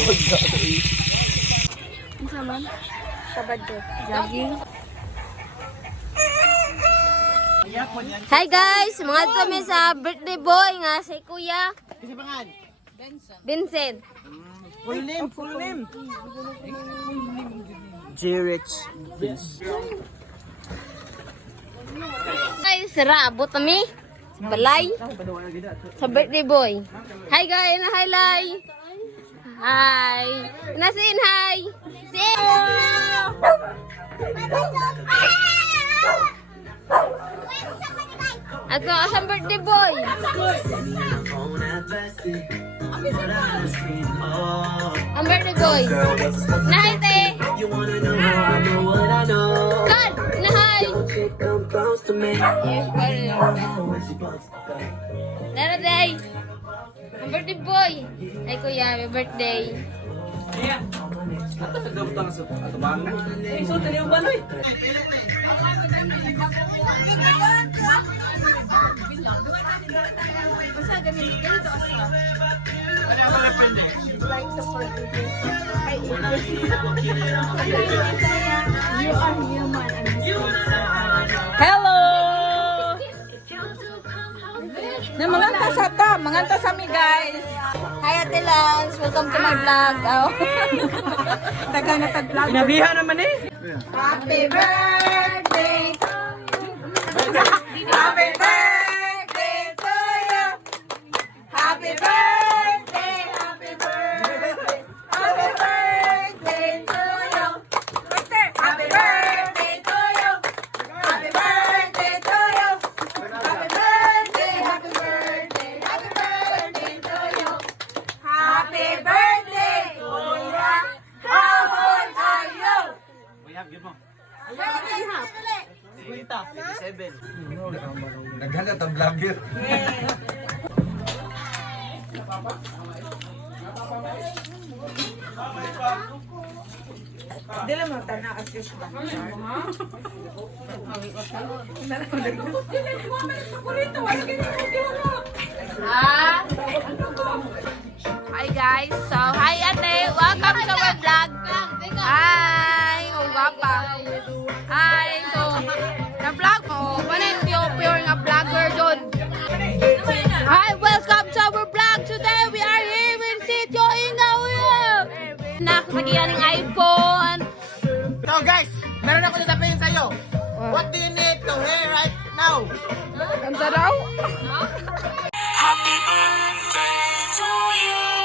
Ang saman? Sabado. Jogging. Hi guys! Mga kami sa birthday boy nga si Kuya. Kasi pangan? Vincent. Full name. J-Rich Vince. Guys, sira abot kami. Balay. Sa birthday boy. Hi guys! Hi Lai! Hi! Nasin hi! Sin! Ako asang birthday boy. Ang birthday boy. Nahay te. Kan, nahay. Yes, Nara day. Ang birthday boy. Ay kuya, happy birthday. Hello! Na manganta sa ta, manganta sa mi guys. Hi Ate Lance, welcome to my vlog. Oh. Taga na tag-vlog. Inabihan naman eh. Happy birthday to you. Happy birthday to you. Happy birthday, happy birthday. Happy birthday to you. Happy birthday to you. Happy birthday to you. Happy birthday, happy birthday. Happy birthday to you. Happy birthday, Kuya. How old are you? Naghanap ang vlogger. Dila mo tayo na assist ba? Hi guys. So, hi Ate. Welcome to our vlog. Hi. Ang gwapa. Hi. So, na-vlog mo. Panin pure nga vlogger dun. Hi. Welcome to our vlog. Today, we are here with Sitio Ingaw. Nakasagyan ng iPhone. So guys, meron ako sasabihin sa'yo. What do you need to hear right now? Ganda daw. Happy birthday to you.